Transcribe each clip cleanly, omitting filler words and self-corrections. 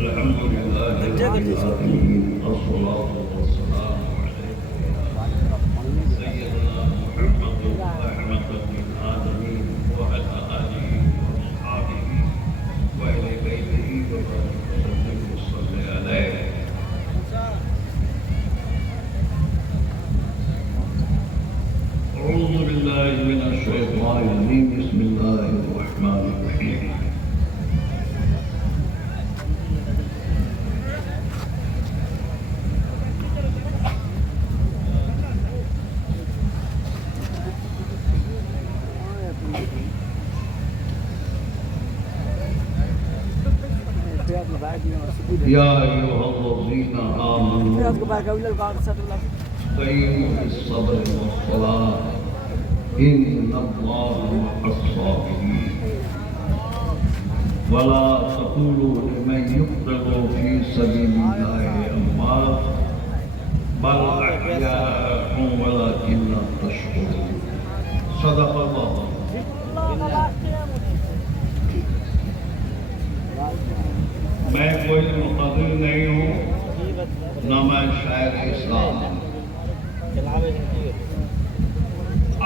الحمد لله رب العالمين والصلاة والسلام على سيدنا محمد رحمة للعالمين وعلى آله وأصحابه وأهل بيته وسلم وصلى عليه. أعوذ بالله من الشيطان الرجيم. بسم الله الرحمن الرحيم. يا أيها الذين آمنوا استعينوا بالصبر والصلاة إن الله مع الصابرين ولا تقولوا لمن يقتل في سبيل الله أموات بل أحياء ولكن لا تشعرون. صدق الله. میں کوئی مقدر نہیں ہوں، نہ میں شاعر اسلام.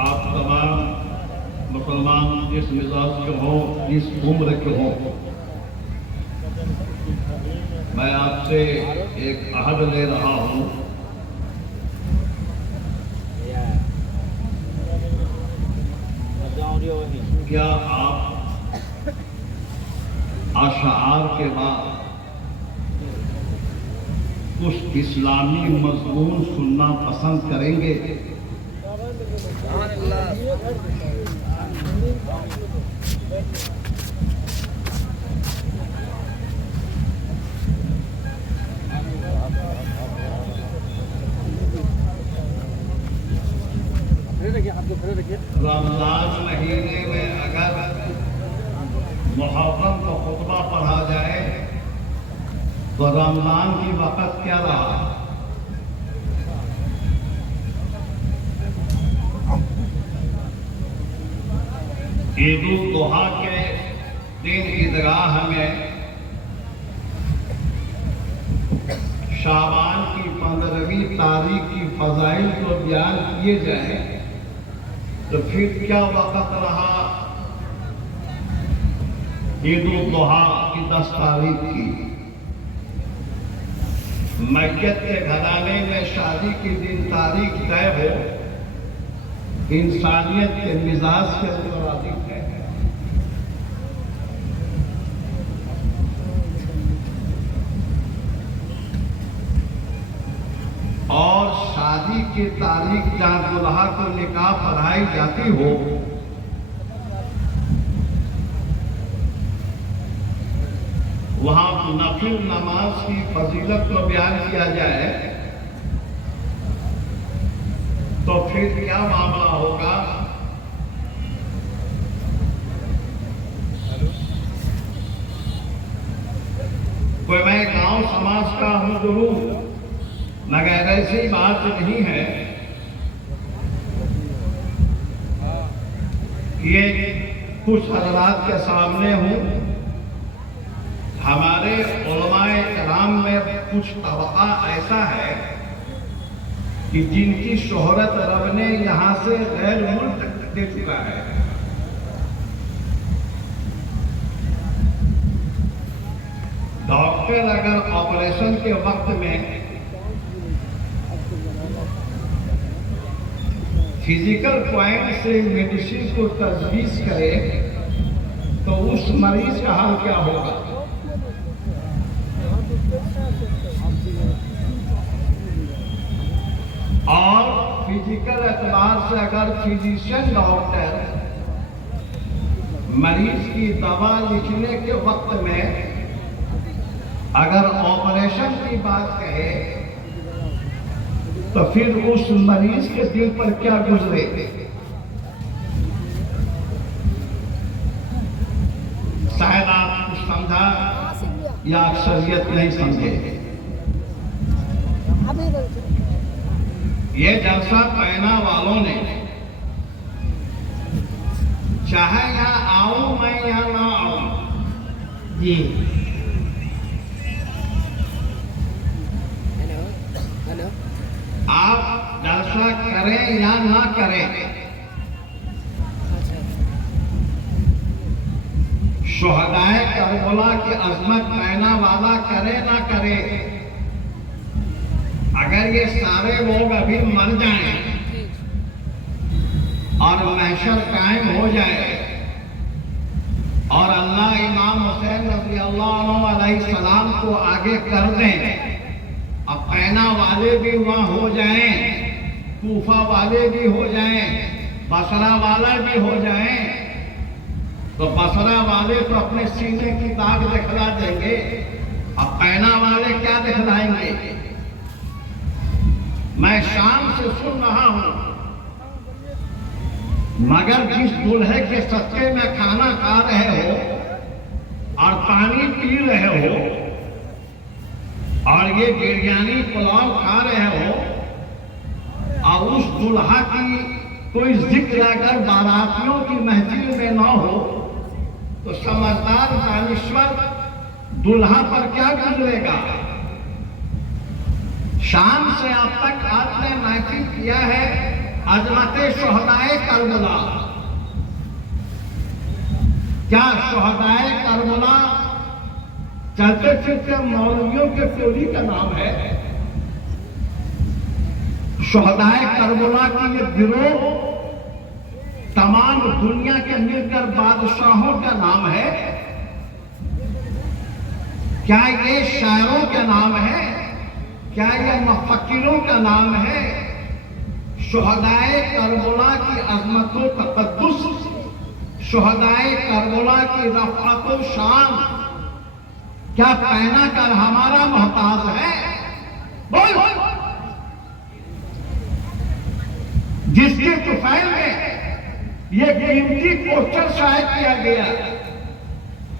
آپ تمام مسلمان جس مزاج کے ہوں، جس عمر کے ہوں، میں آپ سے ایک عہد لے رہا ہوں. کیا آپ اشعار کے بعد کچھ اسلامی مضمون سننا پسند کریں گے؟ رمضان مہینے میں اگر محرم کو خطبہ پڑھا جائے تو رمضان کی وقت کیا رہا؟ عید الاضحیٰ کے دن عیدگاہ میں شعبان کی 15ویں تاریخ کی فضائل کو بیان کیے جائیں تو پھر کیا وقت رہا عید الاضحیٰ کی 10 تاریخ کی؟ میت کے گھرانے میں شادی کی دن تاریخ طے ہو، انسانیت کے مزاج کے مطابق ہے. اور شادی کی تاریخ جہاں دلہا کو نکاح پڑھائی جاتی ہو، وہاں نفل نماز کی فضیلت کو بیان کیا جائے تو پھر کیا معاملہ ہوگا؟ کوئی میں گاؤں سماج کا ہوں ضرور، مگر ایسی بات نہیں ہے. یہ کچھ حضرات کے سامنے ہوں. ہمارے علماء کرام میں کچھ طبقہ ایسا ہے کہ جن کی شہرت رب نے یہاں سے غیر ملک تک دے چکا ہے. ڈاکٹر اگر آپریشن کے وقت میں فزیکل پوائنٹ سے میڈیسن کو تجویز کرے تو اس مریض کا حال کیا ہوگا؟ اور فزیکل اعتبار سے اگر فزیشین ڈاکٹر مریض کی دوا لکھنے کے وقت میں اگر آپریشن کی بات کہے تو پھر اس مریض کے دل پر کیا گزرے؟ شاید آپ کچھ سمجھا یا اکثریت نہیں سمجھے. یہ جلسہ پہنا والوں نے چاہے یہاں آؤں میں یا نہ آؤں، جی آپ جلسہ کریں یا نہ کریں، شہدائے کربلا کی عظمت پینا والا کرے نہ کرے، اگر یہ سارے لوگ ابھی مر جائیں اور محشر قائم ہو جائے اور اللہ امام حسین رضی اللہ عنہ علیہ السلام کو آگے کر دیں، اب پینا والے بھی وہاں ہو جائیں، کوفہ والے بھی ہو جائیں، بصرہ والے بھی ہو جائیں، تو بصرہ والے تو اپنے سینے کی داغ دکھلا دیں گے، اب پینا والے کیا دکھلائیں گے؟ میں شام سے سن رہا ہوں، مگر جس دولہے کے صدقے میں کھانا کھا رہے ہو اور پانی پی رہے ہو اور یہ بریانی پلاؤ کھا رہے ہو اور اس دولہا کی کوئی ذکر اگر باراتیوں کی محفل میں نہ ہو تو سمجھدار دانشور دولہا پر کیا گزرے گا؟ شام سے اب تک آپ نے محفل کیا ہے عظمت شہدائے کربلا، کیا شہدائے کربلا چلتے پھرتے مولویوں کے ٹولی کا نام ہے؟ شہدائے کربلا کی یہ گروہ تمام دنیا کے مل کر بادشاہوں کا نام ہے؟ کیا یہ شاعروں کا نام ہے؟ کیا یہ مفکروں کا نام ہے؟ شہدائے کربلا کی عظمت و تقدس، شہدائے کربلا کی رفعت و شان کیا پہنا کر ہمارا محتاج ہے؟ بول جس کے طفیل میں یہ قیمتی پوسٹر شائع کیا گیا،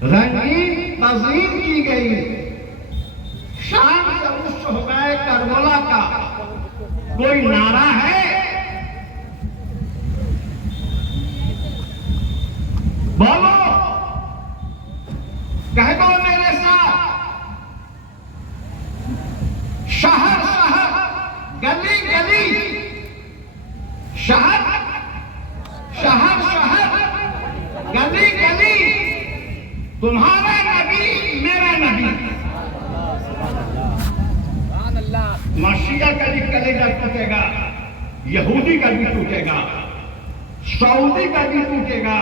رنگین تزئین کی گئی، شان سے اس شہدائے کربلا کا کوئی نعرہ ہے؟ بولو، کہہ دو میرے ساتھ، شہر شہر گلی گلی، شہر شہر شہر گلی گلی، تمہارا نبی میرا نبی۔ مشیعہ کا بھی کلیجہ ٹوٹے گا، یہودی کا بھی ٹوٹے گا، سعودی کا بھی ٹوٹے گا،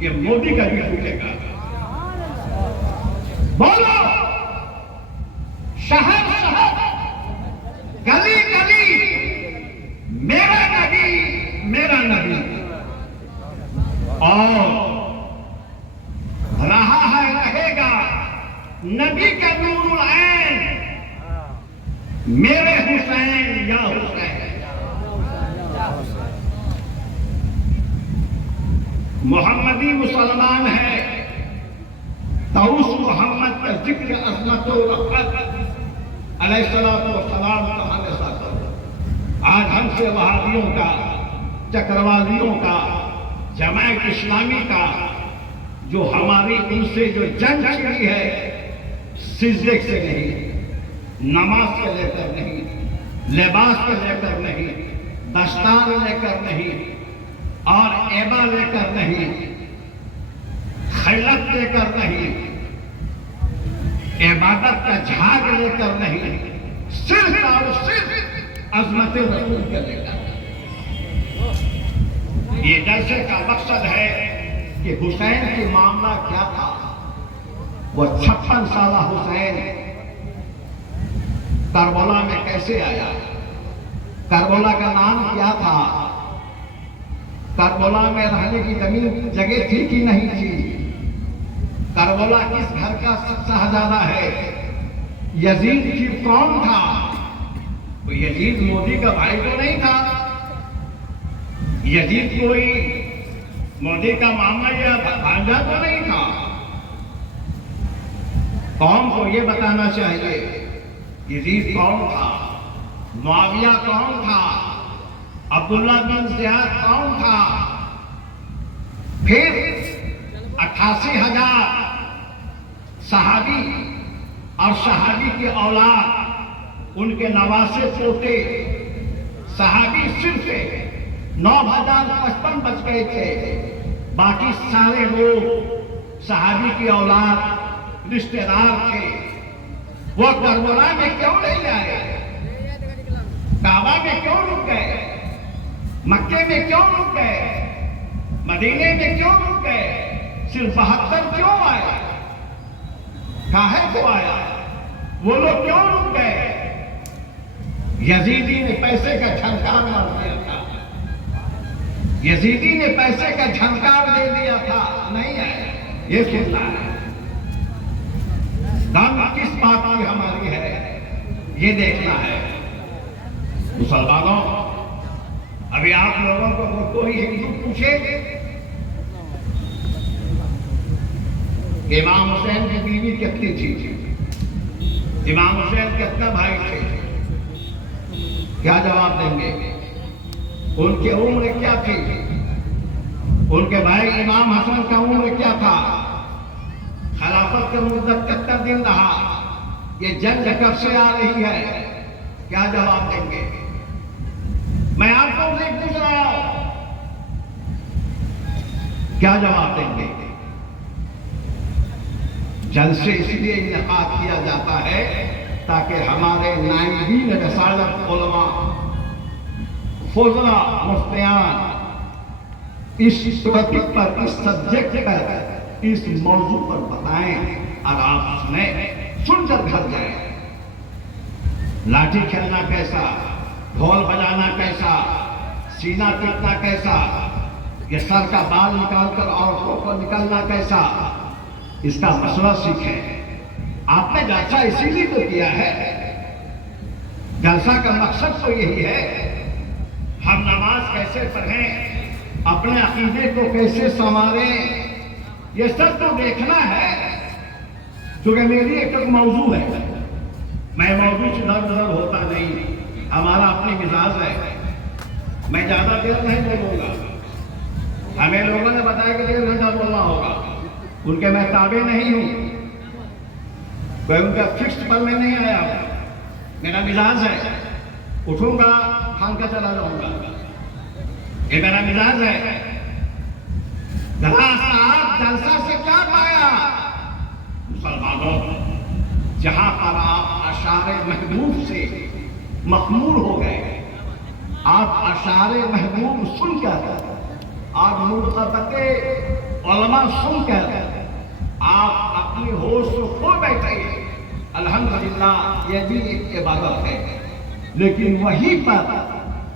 یہ مودی کا بھی ٹوٹے گا۔ بولو، شہر شہر گلی گلی، میرا نبی میرا نبی، اور رہا ہے رہے گا نبی کا نور العین، میرے حسین یا حسین۔ محمدی مسلمان ہے تو اس محمد کا ذکر عظمت و رفعت علیہ السلام کا ہمیشہ کرو۔ آج ہم سے وہابیوں کا، چکروادیوں کا، جماعت اسلامی کا جو ہماری ان سے جو جنگ چھڑی ہے، سجدے سے نہیں، نماز کے لے کر نہیں، لباس کے لے کر نہیں، دستار لے کر نہیں، اور ایبا لے کر نہیں، خیلت لے کر نہیں، عبادت کا جھاگ لے کر نہیں، صرف اور صرف عظمت رسول کے لے کر۔ یہ جلسے کا مقصد ہے کہ حسین کی معاملہ کیا تھا، وہ 56 سالہ حسین کربلا میں کیسے آیا، کربلا کا نام کیا تھا، کربلا میں رہنے کی زمین جگہ تھی کہ نہیں تھی، کربلا کس گھر کا شہزادہ ہے، یزید کی کون تھا؟ تو یزید مودی کا بھائی تو نہیں تھا، یزید کوئی مودی کا ماما یا بھانجا تو نہیں تھا۔ قوم کو یہ بتانا چاہیے یزید کون تھا، معاویہ کون تھا، عبداللہ بن زیاد کون تھا، پھر 88,000 صحابی اور صحابی کے اولاد، ان کے نواسے پوتے صحابی صرف 9,055 بچ گئے تھے، باقی سارے لوگ صحابی کی اولاد رشتہ دار تھے۔ وہ کربلا میں کیوں نہیں آئے؟ کعبہ میں کیوں رک گئے؟ مکے میں کیوں رک گئے؟ مدینے میں کیوں رک گئے؟ صرف 72 کیوں آیا؟ کاہے کو آیا؟ وہ لوگ کیوں رک گئے؟ یزیدی نے پیسے کا جھنکار مار دیا تھا، یزیدی نے پیسے کا جھنکار دے دیا تھا، نہیں آیا۔ یہ سننا ہے، دم کس بات کی ہماری ہے یہ دیکھنا ہے۔ مسلمانوں، ابھی آپ لوگوں کو کوئی ہندو پوچھے کہ امام حسین کی بیوی کتنی تھی، امام حسین کتنا بھائی تھے، کیا جواب دیں گے؟ ان کی عمر کیا تھی؟ ان کے بھائی امام حسن کا عمر کیا تھا؟ خلافت کا مدت کتنا دن رہا؟ یہ جنگ کب سے آ رہی ہے؟ کیا جواب دیں گے؟ میں آپ کو نہیں پوچھ رہا ہوں، کیا جواب دیں گے؟ جلسے اس لیے انعقاد کیا جاتا ہے تاکہ ہمارے نائبین رسالت علماء، فضلاء، مفتیان اس ٹاپک پر، اس سبجیکٹ پر، اس موضوع پر بتائیں اور آپ سن کر گھر جائیں۔ لاٹھی کھیلنا کیسا، ڈھول بجانا کیسا، سینہ پیٹنا کیسا، یہ سر کا بال نکال کر عورتوں کو نکلنا کیسا، اس کا مسئلہ سیکھیں۔ آپ نے جلسہ اسی لیے تو کیا ہے، جلسہ کا مقصد تو یہی ہے ہم نماز کیسے پڑھیں، اپنے عقیدے کو کیسے سنواریں، یہ سب تو دیکھنا ہے۔ کیونکہ میری ایک موضوع ہے، میں موضوع سے ادھر ادھر ہوتا نہیں، ہمارا اپنی مزاج ہے، میں زیادہ دیر نہیں بولوں گا۔ ہمیں لوگوں نے بتایا کہ 1.5 گھنٹہ بولنا ہوگا، ان کے میں تابع نہیں ہوں، کوئی ان کا فکس پر میں نہیں آیا ہوں، میرا مزاج ہے، اٹھوں گا کھان کا چلا جاؤں گا، یہ میرا مزاج ہے۔ صاحب جلسہ سے کیا پایا؟ مسلمانوں، جہاں پر آپ اشعار محبوب سے مخمور ہو گئے، آپ اشعار محبوب سن کر، آپ مرتبط علماء سن کر آپ اپنی ہوش کو کھو بیٹھے، الحمدللہ یہ بھی ایک عبادت ہے۔ لیکن وہیں پر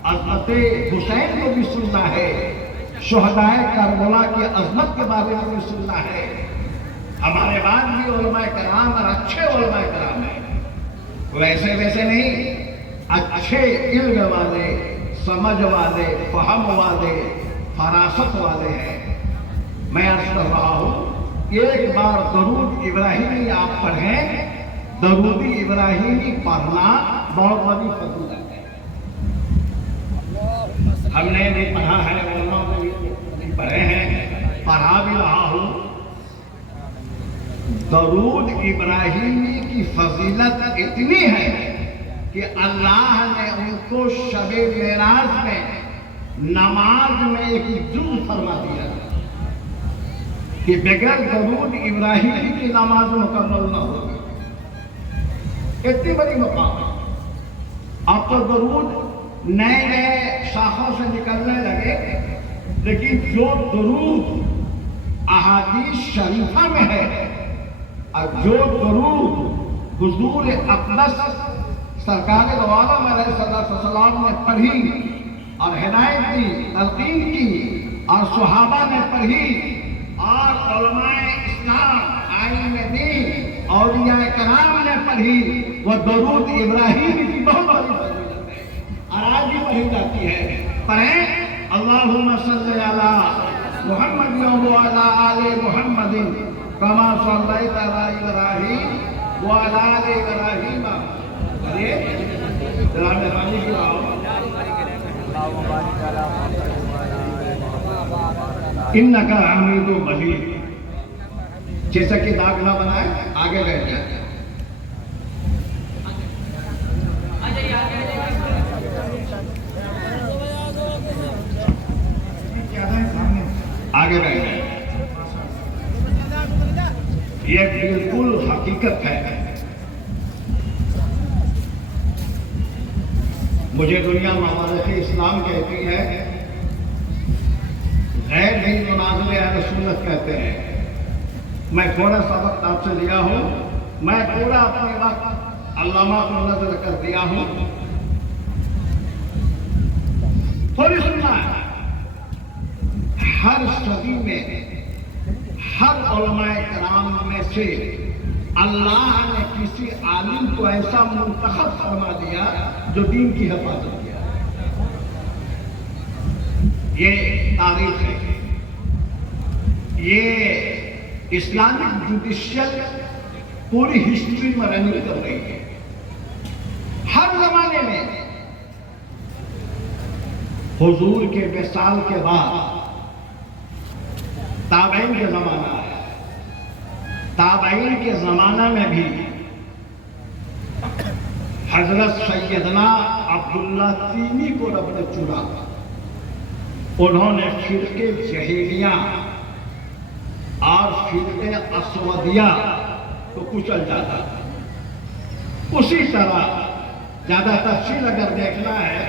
عظمت حسین کو بھی سننا ہے، شہدائے کربلا کی عظمت کے بارے میں بھی سننا ہے۔ ہمارے بعد بھی علماء کرام اور اچھے علماء کرام ہیں، ویسے نہیں، اچھے علم والے، سمجھ والے، فہم والے، فراست والے ہیں۔ میں عرض کر رہا ہوں، ایک بار درود ابراہیمی آپ پڑھیں، درود ابراہیمی پڑھنا بہت بڑی فضیلت ہے۔ ہم نے بھی پڑھا ہے، علماء نے بھی پڑھے ہیں، پڑھا بھی رہا ہوں۔ درود ابراہیمی کی فضیلت اتنی ہے کہ اللہ نے ان کو شب معراج میں نماز میں ایک جز فرما دیا کہ بغیر درود ابراہیمی کی نماز مکمل نہ ہوگی۔ اتنی بڑی مقام ہے۔ اب تو درود نئے شاخوں سے نکلنے لگے، لیکن جو درود احادیث شریفہ میں ہے اور جو درود حضور اقدس سرکار دو عالم علیہ السلام نے پڑھی اور ہدایت دی، تلقین کی، اور صحابہ نے پڑھی، اور علماء اسلام، ائمہ دین، اولیاء کرام نے پڑھی، وہ درود ابراہیم کی بہت بڑی فضیلت ہے اور آج بھی پڑھی جاتی ہے۔ پڑھیں، اللہم صلی علی محمد وعلی آل محمد کما صلیت علی ابراہیم وعلی آل ابراہیم۔ ذرا مہربانی کی انک حمید مجید، جیسا کہ داغ نہ بنائے، آگے بیٹھ جائیں۔ بالکل حقیقت ہے۔ مجھے دنیا ممالک اسلام کہتی ہے، غیر دین مناظر اہل سنت کہتے ہیں۔ میں تھوڑا سا وقت آپ سے لیا ہوں، میں پورا اپنے وقت علامہ کو نظر کر دیا ہوں، تھوڑی سننا ہے۔ ہر صدی میں ہر علماء کرام میں سے اللہ نے کسی عالم کو ایسا منتخب فرما دیا جو دین کی حفاظت کیا۔ یہ تاریخ ہے، یہ اسلامک جوڈیشل پوری ہسٹری میں رننگ کر رہی ہے۔ ہر زمانے میں حضور کے وصال کے بعد تابعین کے زمانہ ہے، تابعین کے زمانہ میں بھی حضرت سیدنا عبداللہ تیمی کو رب نے چنا۔ انہوں نے فرقے جہیلیہ اور فرقے اسودیہ کو کچل ڈالا۔ اسی طرح زیادہ تفصیل اگر دیکھنا ہے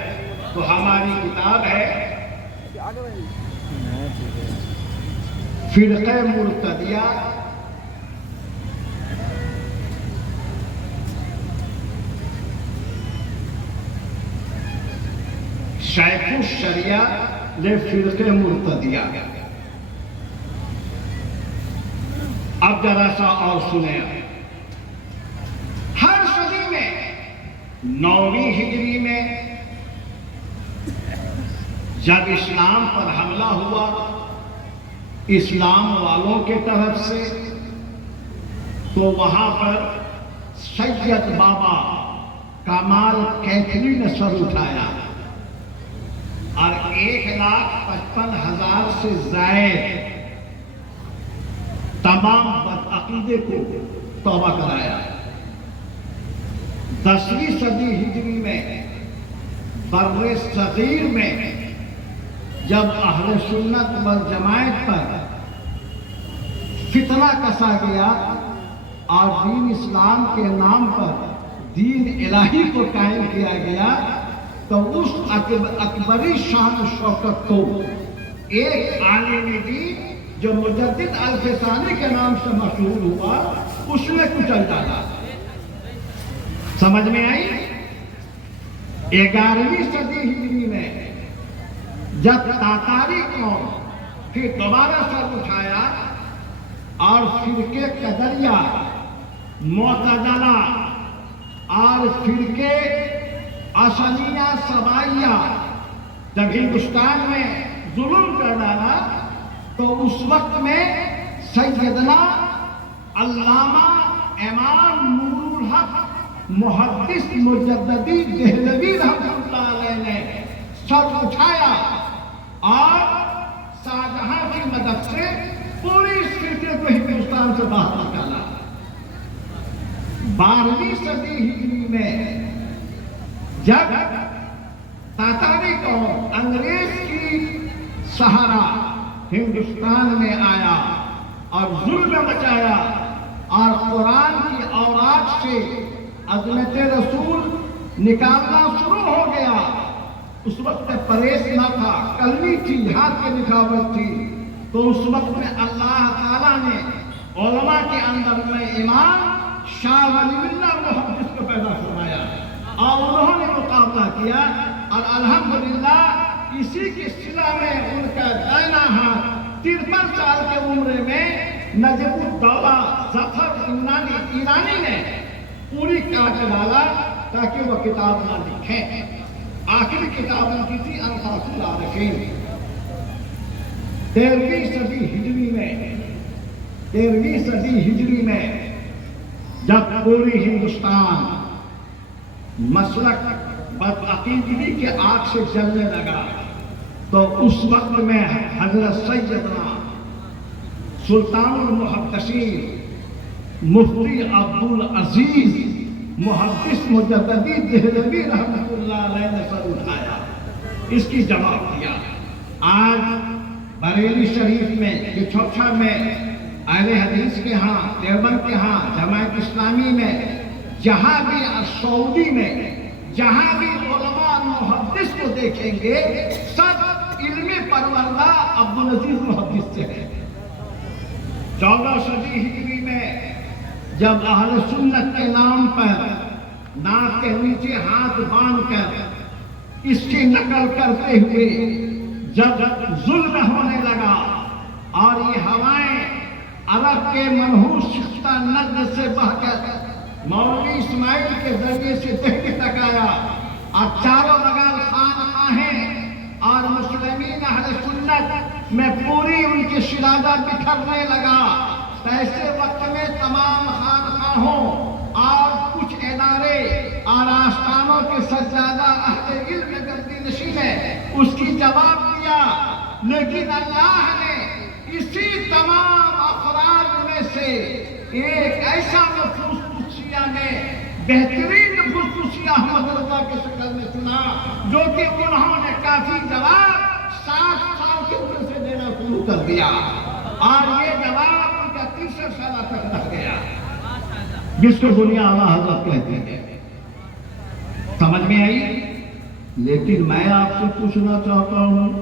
تو ہماری کتاب ہے فرقہ مرتدیہ، شیخ الشریعہ فرقہ مرتدیہ۔ اب ذرا سا اور سنیں، ہر صدی میں 9ویں ہجری میں جب اسلام پر حملہ ہوا اسلام والوں کے طرف سے، تو وہاں پر سید بابا کمال کیتلی نے سر اٹھایا اور 1,55,000 سے زائد تمام بدعقیدے کو توبہ کرایا۔ 10ویں صدی ہجری میں بر صغیر میں جب اہل سنت والجماعت پر فتنہ کسا گیا اور دین اسلام کے نام پر دین الہی کو قائم کیا گیا، تو اس اکبری شان و شوکت کو ایک عالم دین جو مجدد الفسانی کے نام سے مشہور ہوا، اس نے کچل ڈالا۔ سمجھ میں آئی؟ 11ویں صدی ہجری میں جب تاتاری قوم پھر دوبارہ سر اٹھایا اور فرقے قدریہ، معتزلہ اور فرقے اصلیہ سبائیہ جب ہندوستان میں ظلم کر ڈالا، تو اس وقت میں سیدنا علامہ امام نور الحق محدث مجددی دہلوی رحمۃ اللہ علیہ نے سر اٹھایا اور شاہجہاں کی مدد سے پوری اس فرقے کو ہندوستان سے باہر نکالا۔ 12ویں صدی ہجری میں جب تاتاری قوم انگریز کی سہارا ہندوستان میں آیا اور ظلم مچایا اور قرآن کی اوراق سے عظمت رسول نکالنا شروع ہو گیا، اس وقت پریس نہ تھا، کلمی تھی، ہاتھ کی لکھاوٹ تھی، تو اس وقت میں اللہ تعالیٰ نے علماء کے اندر میں امام شاہ ولی اللہ محدث کو پیدا فرمایا اور انہوں نے مقابلہ کیا، اور الحمدللہ اسی کی صلہ میں ان کا دائنا ہاتھ 53 سال کے عمر میں نجف الدولہ ظفر ایرانی نے پوری کاٹ ڈالا تاکہ وہ کتاب نہ لکھیں۔ آخری کتاب ان کی تھی انصاف العارفین۔ 13ویں صدی ہجری میں جب پوری ہندوستان مسلک بدعقیدگی کے آگ سے جلنے لگا، تو اس وقت میں حضرت سیدنا سلطان المحدثین مفتی عبدالعزیز محدث مجددی دہلوی رحمۃ اللہ علیہ نے سر اٹھایا، اس کی جواب دیا۔ آج بریلی شریف میں چھوچھا میں اہل حدیث کے ہاں، دیوبند کے ہاں، جماعت اسلامی میں، جہاں بھی سعودی میں، جہاں بھی علماء محدث کو دیکھیں گے سب علم پروردہ عبدالعزیز محدث سے ہے۔ 14 صدی ہجری میں جب اہل سنت کے نام پر ناک کے نیچے ہاتھ باندھ کر اس کی نقل کرتے ہوئے جب ظلم ہونے لگا اور یہ ہوائیں عرب کے منحوس شختہ نجد سے بہ کر مولوی اسماعیل کے ذریعے سے دہلی تک آیا اور چاروں بغل خانقاہیں اور مسلمین اہل سنت میں پوری ان کی شرادہ بکھرنے لگا، تو ایسے وقت میں تمام خانقاہوں اور کچھ ادارے اور آستانوں کے سجادہ اہل علم گردی نشین ہے اس کی جواب دیا، لیکن اللہ نے اسی تمام افراد میں سے ایک ایسا نفوس قدسیہ میں بہترین نفوس قدسیہ احمد رضا کے شکل میں چنا جو کہ انہوں نے کافی جواب 60 سال کی عمر سے دینا شروع کر دیا اور یہ جواب ان کا 30 سال تک رہ گیا، جس کو دنیا اعلیٰ حضرت کہتے ہیں۔ سمجھ میں آئی؟ لیکن میں آپ سے پوچھنا چاہتا ہوں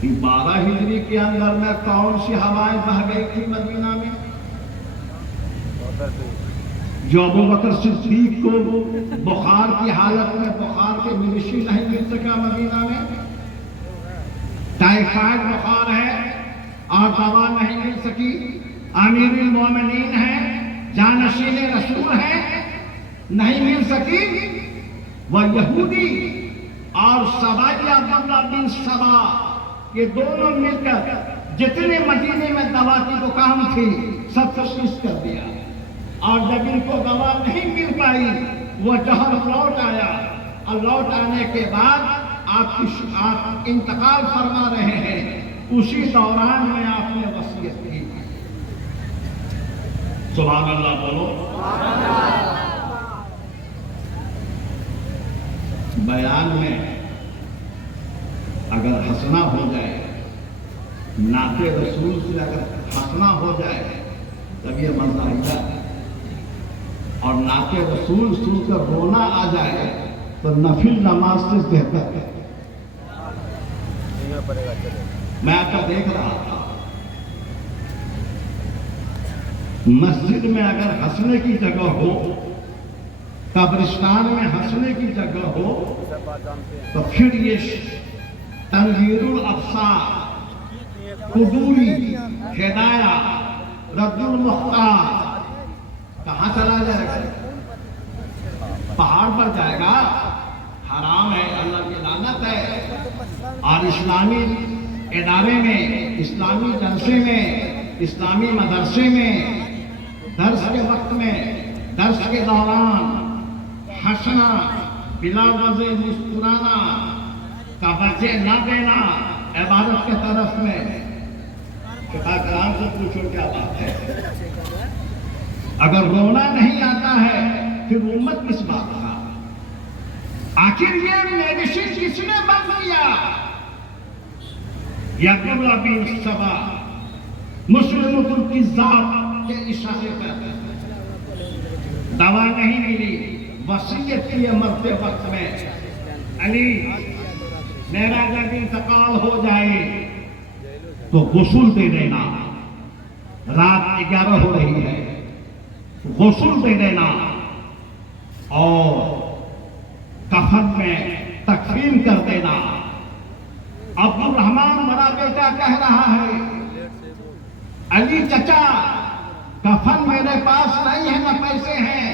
کہ 12 ہجری کے اندر میں کون سی ہوائیں بہ گئی تھی مدینہ میں جو ابو بکر صدیق کو بخار کی حالت میں بخار کے مریشی نہیں مل سکا مدینہ میں؟ ٹائیفائڈ بخار ہے اور دوا نہیں مل سکی، امیر المومنین ہے، جانشین رسول ہے، نہیں مل سکی، وہ یہودی اور سبائی عبداللہ بن سبا یہ دونوں مل کر جتنے مدینے میں دوا کی دکان تھی سب تشخیص کر دیا، اور جب ان کو دوا نہیں مل پائی وہ جہر لوٹ آیا، اور لوٹ آنے کے بعد آپ انتقال فرما رہے ہیں، اسی دوران میں آپ نے وصیت کی۔ سبحان اللہ بولو۔ بیان میں اگر ہنسنا ہو جائے، نعت رسول سے اگر ہنسنا ہو جائے تب یہ مزہ آئے، اور نعت رسول سن کر رونا آ جائے تو نفل نماز سے بہتر ہے۔ میں آپ کا دیکھ رہا تھا مسجد میں اگر ہنسنے کی جگہ ہو، قبرستان میں ہنسنے کی جگہ ہو، تو پھر یہ تنویر الابصار، قدوری، ہدایہ، رد المختار کہاں چلا جائے گا؟ پہاڑ پر جائے گا، حرام ہے، اللہ کی لعنت ہے۔ اور اسلامی ادارے میں، اسلامی جلسے میں، اسلامی مدرسے میں درس کے وقت میں، درس کے دوران ہنسنا، بلا وجہ مسکرانا، توجہ نہ دینا عبادت کے طرف میں، کرام سے پوچھو کیا بات ہے؟ اگر رونا نہیں آتا ہے پھر امت کس بات کا؟ آخر یہ میڈیسن کس نے بند کیا؟ عبداللہ بن سبا مسلم کی ذات کے اشارے پر دوا نہیں ملی، وصیت کی مرتے وقت میں علی میرا جب انتقال ہو جائے تو غسل دے دینا، رات 11 ہو رہی ہے، غسل دے دینا اور کفن میں تکفین کر دینا۔ عبد الرحمن بڑا بیٹا کہہ رہا ہے علی چچا کفن میرے پاس نہیں ہے، نہ پیسے ہیں،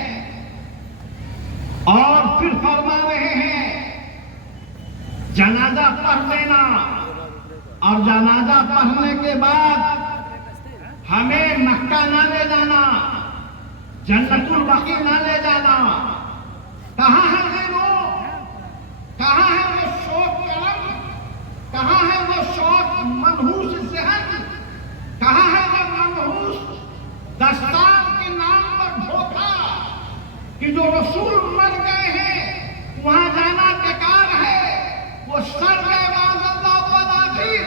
اور پھر فرما رہے ہیں جنازہ پڑھ دینا، اور جنازہ پڑھنے کے بعد ہمیں مکہ نہ لے جانا، جنت البقیع نہ لے جانا۔ کہاں ہے وہ؟ کہاں ہے وہ شوق کرم؟ کہاں ہے وہ شوق منحوس ذہن؟ کہاں ہے وہ منحوس دستار کے نام پر دھوکہ کہ جو رسول مر گئے ہیں وہاں جانا بیکار ہے؟ وہ سر میں معاذ اللہ والآخر،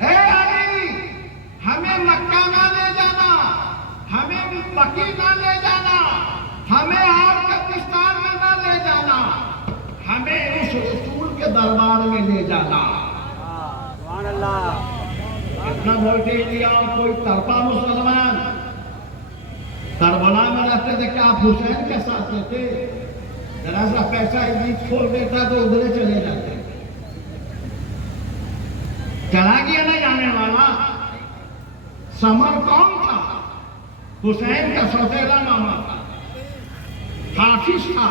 اے علی بقی نہ لے جانا، ہمیں آپ کے قبرستان میں نہ لے جانا، ہمیں اس رسول کے دربار میں لے جانا۔ سبحان اللہ۔ اتنا وولٹیج دیا کوئی تڑپا مسلمان کربلا میں رہتے تھے کہ آپ حسین کے ساتھ تھے، ذرا سا پیسہ عزیز کھول دیتا تو ادھر چلے جاتے، چلا گیا نہ جانے والا۔ سمر کون تھا؟ حسین کا سوتیلا ماما تھا، حافظ تھا،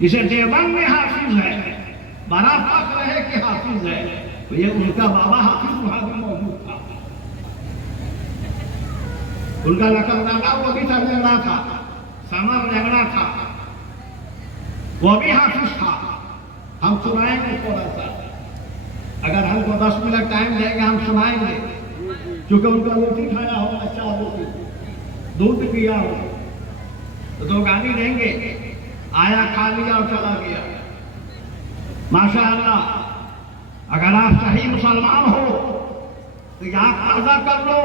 اسے دیوبند میں حافظ ہے، بڑا فخر ہے کہ حافظ ہے، یہ ان کا بابا حافظ وہاں بھی موجود تھا، ان کا لقب دادا وہ بھی سرجنگڑا تھا، سمر جھگڑا تھا، وہ بھی حافظ تھا۔ ہم سنائیں گے تھوڑا سا، اگر ہم کو 10 منٹ ٹائم دیں گے ہم سنائیں گے، کیونکہ ان کا روٹی کھایا ہو، اچھا روٹی، دودھ پیا ہو تو 2 گالی دیں گے، آیا کھا لیا اور چلا گیا۔ ماشاء اللہ، اگر آپ صحیح مسلمان ہو تو یاد تازہ کر لو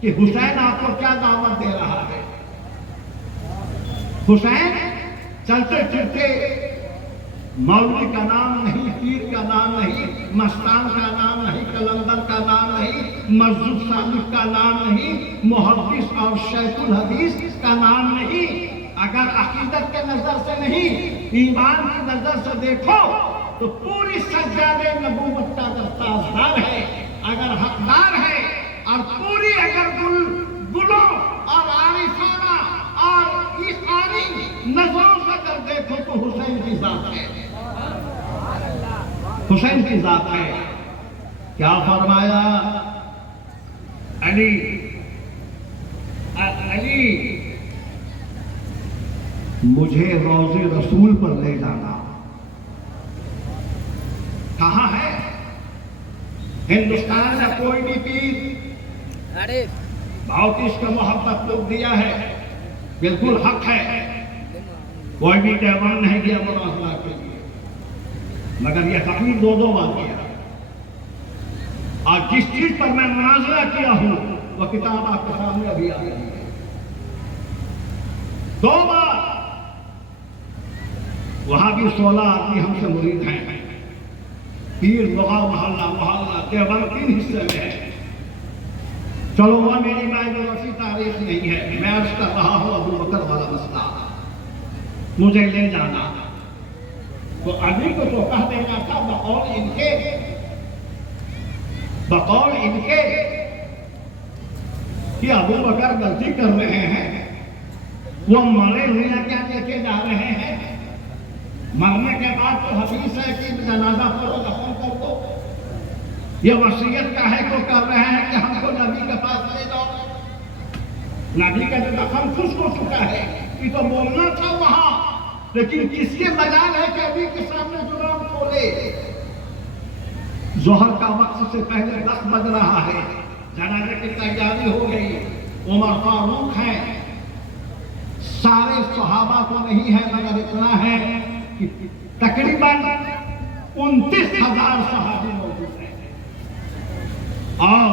کہ حسین آپ کو کیا دعوت دے رہا ہے۔ حسین چلتے پھرتے مولوی کا نام نہیں، پیر کا نام نہیں، مستان کا نام نہیں، کلندر کا نام نہیں، مسجد صادق کا نام نہیں، محدث اور شیخ الحدیث کا نام نہیں۔ اگر عقیدت کے نظر سے نہیں، ایمان کی نظر سے دیکھو تو پوری سجادے نبوت کا دستاردار ہے، اگر حقدار ہے، اور پوری اگر گلوں اور عارفانہ اور ایقانی نظروں سے اگر دیکھو تو حسین کی ذات ہے، حسین کی ذات ہے۔ کیا فرمایا؟ علی مجھے روضے رسول پر لے جانا۔ کہاں ہے؟ ہندوستان میں کوئی بھی پیر بہت اس کا محبت لوگ دیا ہے، بالکل حق ہے، کوئی بھی دیوبند نہیں گیا مناظرہ کے لیے، مگر یہ فقیر 2 بار کیا، اور جس چیز پر میں مناظرہ کیا ہوں وہ کتاب آپ کے سامنے ابھی آ رہی ہے۔ 2 بار وہاں بھی 16 آدمی ہم سے مرید ہیں، پیر محلہ دیوبند 3 حصے میں ہے۔ چلو وہ میری بائیوگرافی تاریخ نہیں ہے، میں عرض کر رہا ہوں ابو بکر والا مسئلہ، مجھے لے جانا تو علی کو تو کہہ دینا تھا بقول ان کے کہ ابو بکر غلطی کر رہے ہیں، وہ مرے ہوئے کیا لے کے جا رہے ہیں، مرنے کے بعد تو حدیث ہے کہ جنازہ پڑھو دفن کر دو، یہ وصیت کا ہے تو کر رہے ہیں کہ ہم کو نبی کے پاس لے جاؤ، نبی کا جو دفن خشک ہو چکا ہے، یہ تو بولنا تھا وہاں، لیکن کس کے مجال ہے کہ ابھی کے سامنے زبان کھولے۔ ظہر کا وقت سے پہلے 10 بج رہا ہے، جنازے کی تیاری ہو گئی، عمر فاروق ہیں، سارے صحابہ تو نہیں ہے مگر اتنا ہے کہ تقریباً 29,000 صحابی موجود ہیں، اور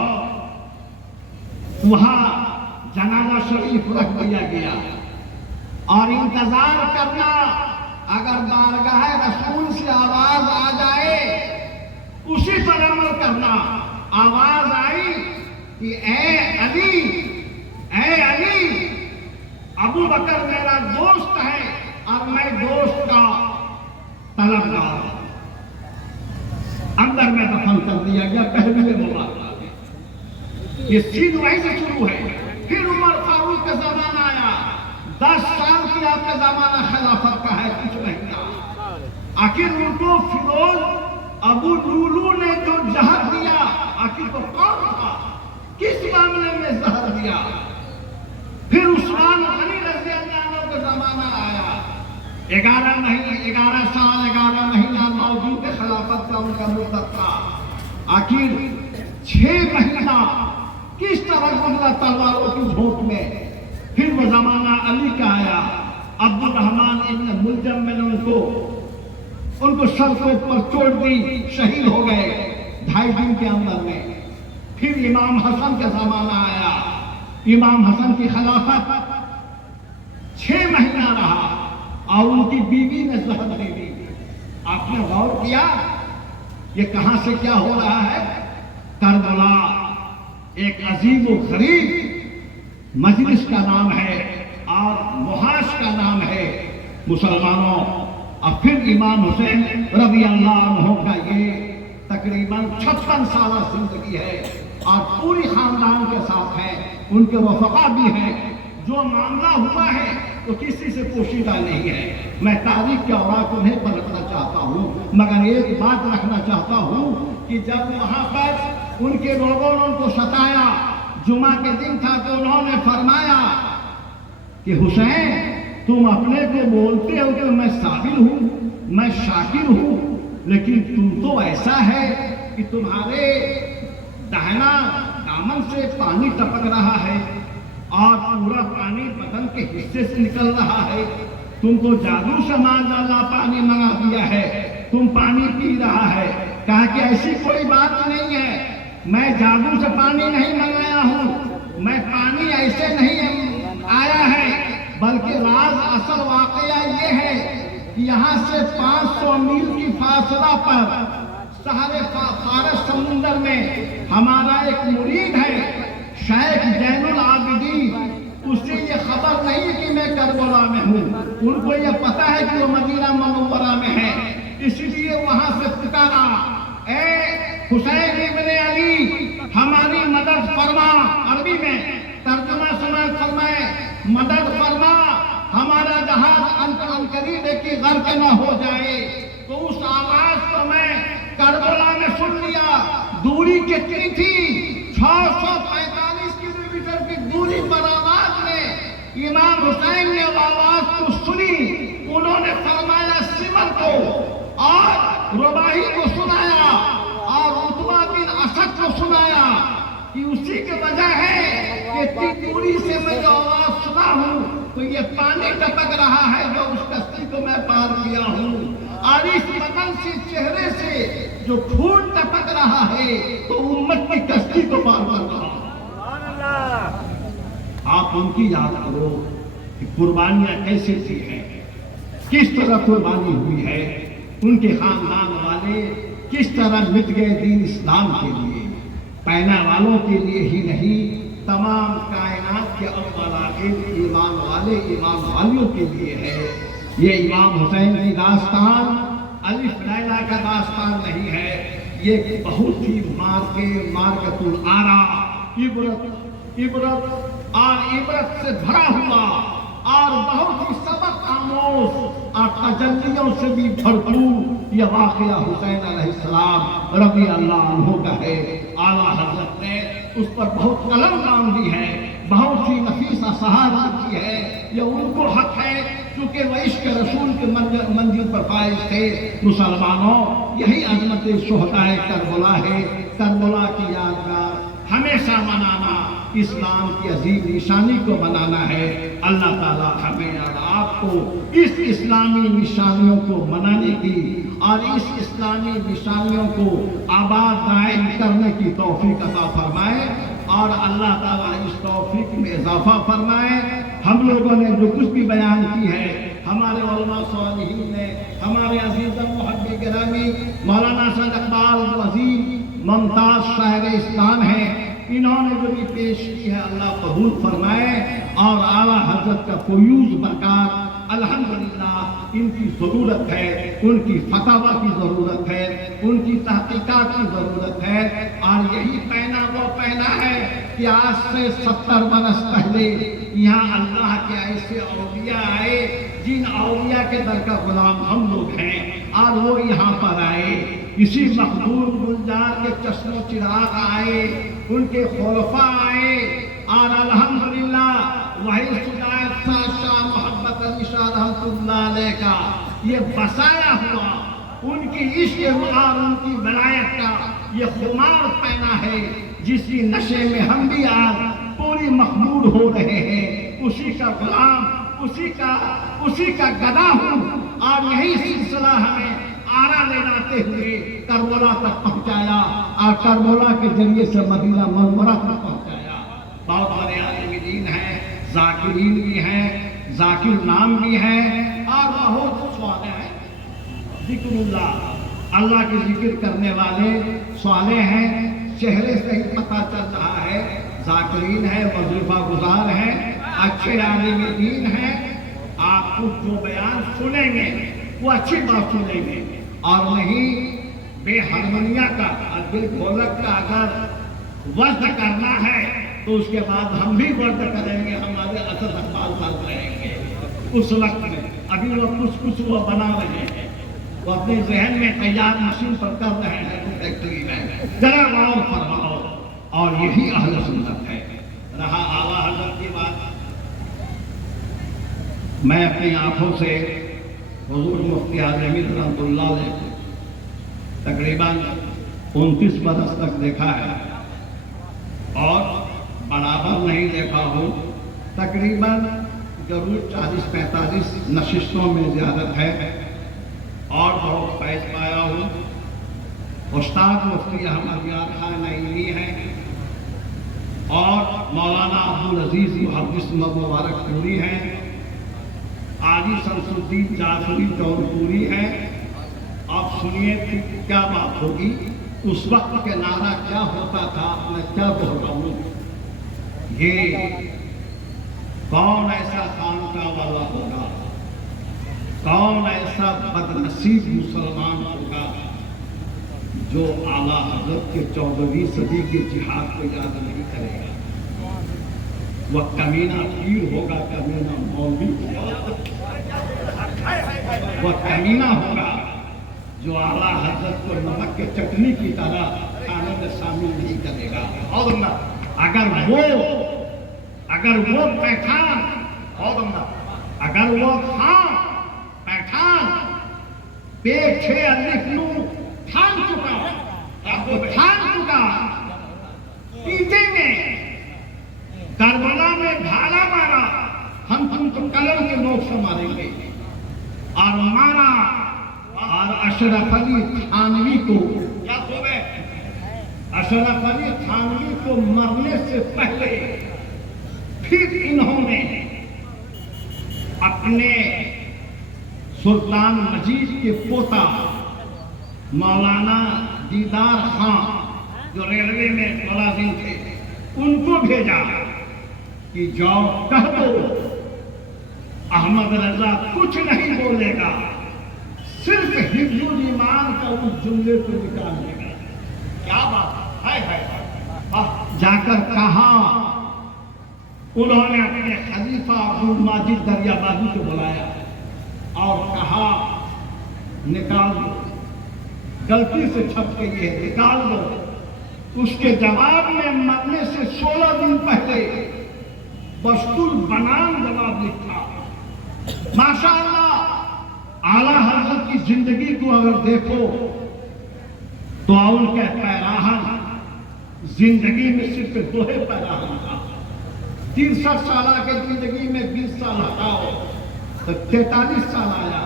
وہاں جنازہ شریف رکھ دیا گیا، اور انتظار کرنا، اگر بارگاہ رسول سے آواز آ جائے اسی پر عمل کرنا۔ آواز آئی کہ اے علی ابو بکر میرا دوست ہے اور میں دوست کا طلبگار ہوں، اندر میں دفن کر دیا گیا۔ پہلے مبارک یہ سین وہیں سے شروع ہے۔ پھر عمر فاروق کا زمانہ آیا، 10 سال کی آپ کا زمانہ خلافت کا ہے، کچھ نہیں تھا۔ آخر ان کو فیروز ابو لولو نے جو زہر دیا، آخر کو کون تھا، کس معاملے میں زہر دیا؟ پھر عثمان غنی رضی اللہ عنہ کا زمانہ آیا، 11 سال 11 مہینہ موجود خلافت کا ان کا مدت تھا۔ آخر 6 مہینہ کس طرح گزرا تلواروں کی جھونک میں۔ پھر وہ زمانہ علی کا آیا، عبد الرحمن ابن ملجم میں نے ان کو سر کے اوپر چوٹ دی، شہید ہو گئے 2.5 دن کے اندر میں۔ پھر امام حسن کا زمانہ آیا، امام حسن کی خلافت 6 مہینہ رہا اور ان کی بیوی نے زہر دے دی. آپ نے غور کیا یہ کہاں سے کیا ہو رہا ہے؟ کربلا ایک عظیم و غریب مجلس کا نام ہے اور محاش کا نام ہے مسلمانوں. اور پھر امام حسین رضی اللہ عنہ کا یہ تقریباً 56 سالہ زندگی ہے اور پوری خاندان کے ساتھ ہے. ان کے رفقا بھی ہیں. جو معاملہ ہوا ہے وہ کسی سے پوشیدہ نہیں ہے. میں تاریخ کے اوراق انہیں پلٹنا چاہتا ہوں مگر ایک بات رکھنا چاہتا ہوں کہ جب وہاں پر ان کے لوگوں نے ان کو ستایا، جمعہ کے دن تھا تو انہوں نے فرمایا کہ حسین تم اپنے کو بولتے ہو کہ میں صابر ہوں، میں شاکر ہوں، لیکن تم تو ایسا ہے کہ تمہارے دہنا دامن سے پانی ٹپک رہا ہے اور پورا پانی بدن کے حصے سے نکل رہا ہے. تم کو جادو سے اللہ پانی منگا دیا ہے، تم پانی پی رہا ہے. کہا کہ ایسی کوئی بات نہیں ہے، میں جادو سے پانی نہیں منگایا ہوں، میں پانی ایسے نہیں آیا ہے، بلکہ راز اصل واقعہ یہ ہے کہ یہاں سے 500 میل کی فاصلہ پر سہرے فارس سمندر میں ہمارا ایک مرید ہے شیخ زین العابدین. اسے یہ خبر نہیں کہ میں کربلا میں ہوں، ان کو یہ پتا ہے کہ وہ مدینہ منورہ میں ہے، اس لیے وہاں سے پکارا اے حسین ابن علی ہماری مدد فرما. عربی میں ترجمہ سماعت فرمائے مدد فرما، ہمارا جہاز عنقریب کی غرق نہ ہو جائے. تو اس آواز کو میں کربلا میں سن لیا. دوری کتنی تھی؟ 645 کلومیٹر کی دوری پر آواز نے امام حسین نے آواز کو سنی. انہوں نے فرمایا سمر کو اور رباعی کو سنایا اور عتبہ بن اسد کو سنایا کہ اسی کی وجہ ہے کہ اتنی دوری سے میں جو آواز سنا ہوں تو یہ پانی ٹپک رہا ہے جو اس کشتی کو میں پار کیا ہوں، اور اس بدن سے چہرے سے جو خون ٹپک رہا ہے تو امت کی کشتی کو پار کر رہا ہے. آپ ان کی یاد کرو کہ قربانیاں کیسے کی ہیں، کس طرح قربانی ہوئی ہے. ان کے خاندان والے کس طرح مٹ گئے دین اسلام کے لیے. پینا والوں کے لیے ہی نہیں، تمام کائنات کے اول آخر ایمان والے ایمان والیوں کے لیے ہے. یہ امام حسین کی داستان الف لیلا کا داستان نہیں ہے، یہ بہت ہی مارکۃ الآرا، عبرت اور عبرت سے بھرا ہوا اور بہت ہی سبق آموز اور تجلیوں سے بھی بھرپور یہ واقعہ حسین علیہ السلام رضی اللہ عنہ کا ہے. اعلیٰ حضرت نے اس پر بہت قلم باندھی ہے، بہت ہی نفیس سہارا کی ہے. یہ ان کو حق ہے کیونکہ وہ عشق رسول کے منزل پر فائز تھے. مسلمانوں یہی عظمت شہداء کربلا ہے. کربلا کی یادگار ہمیشہ منانا اسلام کی عظیم نشانی کو منانا ہے. اللہ تعالیٰ ہمیں اور آپ کو اس اسلامی نشانیوں کو منانے کی اور اس اسلامی نشانیوں کو آباد دائم کرنے کی توفیق عطا فرمائے اور اللہ تعالیٰ اس توفیق میں اضافہ فرمائے. ہم لوگوں نے جو کچھ بھی بیان کی ہے، ہمارے علماء صالحین نے، ہمارے عزیز محب گرامی مولانا سید اقبال عظیم ممتاز شاعر اسلام ہیں، انہوں نے جو بھی پیش کی ہے اللہ قبول فرمائے اور اعلیٰ حضرت کا فیوز برکات. الحمدللہ ان کی ضرورت ہے، ان کی فتاوی کی ضرورت ہے، ان کی تحقیقات کی ضرورت ہے. اور یہی پینا وہ پینا ہے کہ آج سے 70 برس پہلے یہاں اللہ کے ایسے اولیاء آئے جن اولیاء کے در کا غلام ہم لوگ ہیں اور وہ یہاں پر آئے. اسی مقبول گلزار کے چشم و چراغ آئے، ان کے خلفاء آئے اور الحمدللہ وہی شجاعت شاہ محبت علی شاہ رحمۃ اللہ علیہ کا یہ بسایا ہوا ان کی عشق اور ان کی ولایت کا یہ خمار پہنا ہے جس کی نشے میں ہم بھی آج پوری مخمور ہو رہے ہیں. اسی کا غلام، اسی کا گدا ہوں اور یہی سلسلہ ہمیں آرا لے جاتے ہوئے کربلا تک پہنچایا اور کربلا کے ذریعے سے مدینہ منورہ تک پہنچایا. بہت بڑے آدمی ذاکرین بھی ہیں، ذاکر نام بھی ہے، اور بہت صالح ہیں۔ ذکر اللہ کے ذکر کرنے والے صالح ہیں، چہرے سے ہی پتہ چل رہا ہے ذاکرین ہیں، وظیفہ گزار ہیں، اچھے عالم دین ہیں۔ آپ کو جو بیان سنیں گے وہ اچھی بات سنیں گے، اور نہیں بے حرمنیہ کا اور دل کھولک کا اگر ورد کرنا ہے تو اس کے بعد ہم بھی ورد کریں گے، ہمارے اثر اقبال صاحب رہیں گے اس وقت میں۔ ابھی وہ کچھ وہ بنا رہے ہیں، وہ اپنے ذہن میں تیار مشین پر کر رہے ہیں فیکٹری میں، ذرا غور فرماؤ، اور یہی اہل سنت ہے۔ رہا اعلیٰ حضرت کی بات، میں اپنی آنکھوں سے حضور مفتی اعظم رحمۃ اللہ علیہ تقریباً 29 برس تک دیکھا ہے، اور برابر نہیں دیکھا ہوں، تقریباً ضرور 40-45 نشستوں میں زیادت ہے، اور بہت فیض پایا ہوں۔ استاد مفتی احمد یار خان نعیمی ہیں، اور مولانا عبدالعزیز محدث مبارک پوری ہیں، قاضی شمس الدین جعفری جونپوری ہیں۔ آپ سنیے کیا بات ہوگی، اس وقت کے نعرہ کیا ہوتا تھا، میں کیا دہراؤں۔ یہ کون ایسا خانقاہ والا ہوگا، کون ایسا بدنصیب مسلمان ہوگا جو اعلیٰ حضرت کے 14ویں صدی کے جہاد کو یاد نہیں کرے گا۔ وہ کمینہ پیر ہوگا، کمینہ مولوی ہوگا، وہ کمینہ ہوگا جو اعلیٰ حضرت کو نمک کے چٹنی کی طرح کھانے میں شامل نہیں کرے گا۔ اگر وہ پیٹھان، اگر وہ خان پیٹھان پیٹ ہے الف نو ٹھان چکا پیٹیں گے، کربلا میں بھالا مارا، ہم تم کو قلم کے نوک سے ماریں گے، اور مارا، اور اشرف علی تھانوی کو، اشرف علی تھانوی کو مرنے سے پہلے پھر انہوں نے اپنے سلطان مجید کے پوتا مولانا دیدار خان جو ریلوے میں ملازم تھے، ان کو بھیجا کہ جاؤ کہہ دو احمد رضا کچھ نہیں بولے گا، صرف حفظ الایمان کا اس جملے کو نکال لے گا۔ کیا بات ہے، جا کر کہا، انہوں نے اپنے خلیفہ عبدالماجد دریابادی کو بلایا اور کہا نکال دو، غلطی سے چھپ کے یہ نکال دو۔ اس کے جواب میں مرنے سے 16 دن پہلے بسط البنان جواب لکھا۔ ماشاءاللہ اعلیٰ حضرت کی زندگی کو اگر دیکھو تو ان کے پیراہن زندگی میں صرف 2 پیراہن تھا۔ 63 سالہ کے زندگی میں 20 سال ہٹاؤ تو 43 سال آیا۔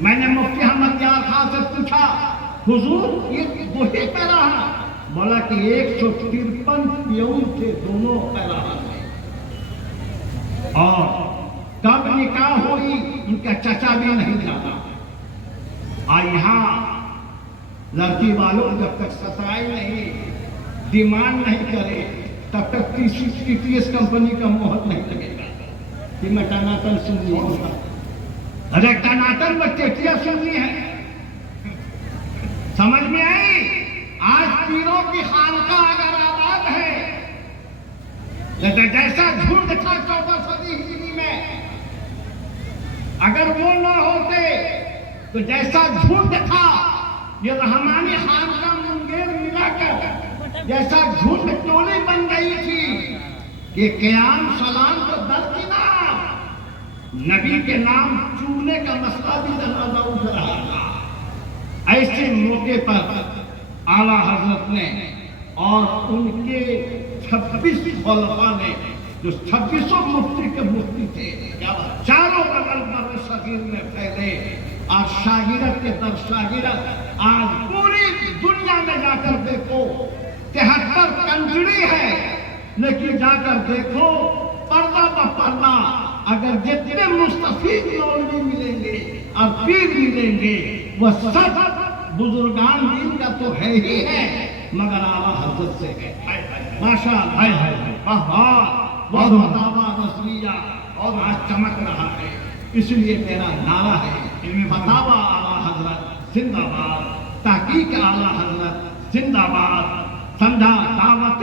میں نے مفتی احمد یار خان سے پوچھا، حضور یہ 2 پیراہن؟ بولا کہ 153 پیون تھے دونوں پیراہن میں، اور کب نکاح ہوئی ان کا چچا بھی نہیں جانا۔ اور یہاں لڑکی والوں جب تک ستائی نہیں، ڈیمانڈ نہیں کرے، تب تک ٹی ٹی ایس کمپنی کا مہر نہیں لگے گا کہ میں ٹناٹن سننی ہوگا۔ ارے ٹناٹن میں ٹیٹیاں سننی ہے، سمجھ میں آئی؟ آج پیروں کی خانقاہ اگر آباد ہے، جیسا جھوٹ تھا 14 صدی ہجری میں، اگر وہ نہ ہوتے تو جیسا جھوٹ تھا یہ رحمانی خانقاہ منگیر ملا کر جیسا جھوٹ ٹولی بن گئی تھی کہ قیام سلام کو درکنار نبی کے نام چومنے کا مسئلہ بھی جنازہ اٹھ رہا تھا۔ ایسے موقع پر اعلیٰ حضرت نے اور ان کے 26 خلفاء نے، جو 26 مفتی کے مفتی تھے، چاروں بغل پر صغیر میں پھیلے، اور شاگرد کے در شاگرد آج پوری دنیا میں جا کر دیکھو 73 کنٹری ہے، لیکن جا کر دیکھو پردہ بہ پردہ اگر جتنے مستفید مولوی ملیں گے اور پیر ملیں گے وہ سب بزرگان دین کا تو ہے ہی ہے مگر اعلیٰ حضرت سے ہے. ماشاء اللہ بہت فتاوا رضویہ اور آج چمک رہا ہے. اس لیے میرا نعرہ ہے فتاوا اعلیٰ حضرت زندہ باد, تحقیق اعلیٰ حضرت زندہ باد, سمجھا دعوت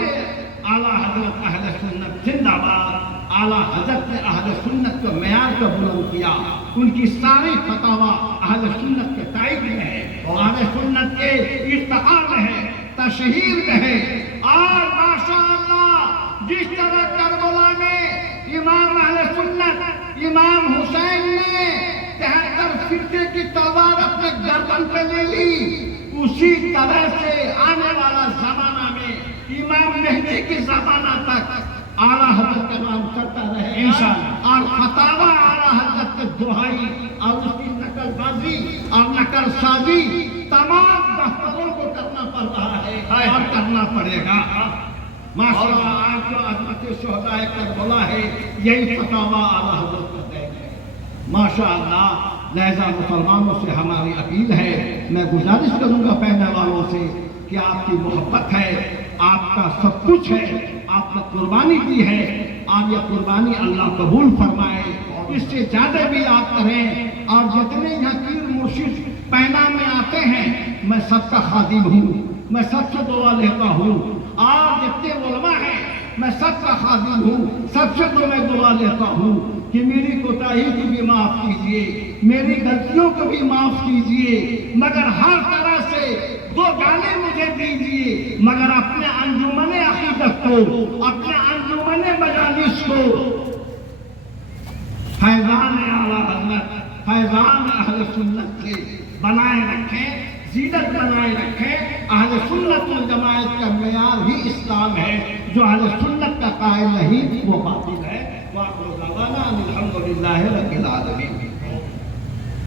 اعلیٰ حضرت اہل سنت زندہ باد. اعلیٰ حضرت نے اہل سنت کو معیار کو بلند کیا, ان کی ساری فتاوا اہل سنت کے تائید میں ہے, اہل سنت کے ارتقاء میں ہے, تشہیر میں ہے. اور ماشاءاللہ جس طرح کربلا میں امام اہل سنت امام حسین نے 73 فرقے کی تلوار اپنے گردن پہ لے لی, اسی طرح سے آنے والا زمانہ میں امام مہدی کی زمانہ تک اعلیٰ حضرت کا نام چلتا رہے انشاءاللہ. اور فتاوا اعلیٰ حضرت کے دہائی اور اس کی نقل بازی اور نقل سازی تمام دفتروں کو کرنا پڑ رہا ہے اور کرنا پڑے گا. ماشاءاللہ آج جو عظمت شہداء کربلا ہے یہی فتاوا اعلیٰ حضرت کا دین ہے. ماشاءاللہ لہذا مسلمانوں سے ہماری اپیل ہے, میں گزارش کروں گا پہنے والوں سے کہ آپ کی محبت ہے, آپ کا سب کچھ ہے, آپ نے قربانی دی ہے, اور یہ قربانی اللہ قبول فرمائے. اس سے زیادہ بھی آپ کریں, اور جتنے یہاں پیر مرشد پینا میں آتے ہیں میں سب کا خادم ہوں, میں سب سے دعا لیتا ہوں, اور جتنے علماء ہیں میں سب کا خادم ہوں, سب سے تو میں دعا لیتا ہوں کہ میری کوتاہی کو بھی معاف کیجیے, میری غلطیوں کو بھی معاف کیجیے, مگر ہر طرح سے دو گانے مجھے دیجیے, مگر اپنے انجمن عقیدت کو, اپنے انجمن مجالس کو فیضان اعلیٰ حضرت, فیضان اہل سنت سے بنائے رکھیں, زینت بنائے رکھیں. اہل سنت والجماعت کا معیار ہی اسلام ہے, جو اہل سنت کا قائل نہیں وہ باطل ہے. وآخر دعوانا الحمدللہ رب العالمین.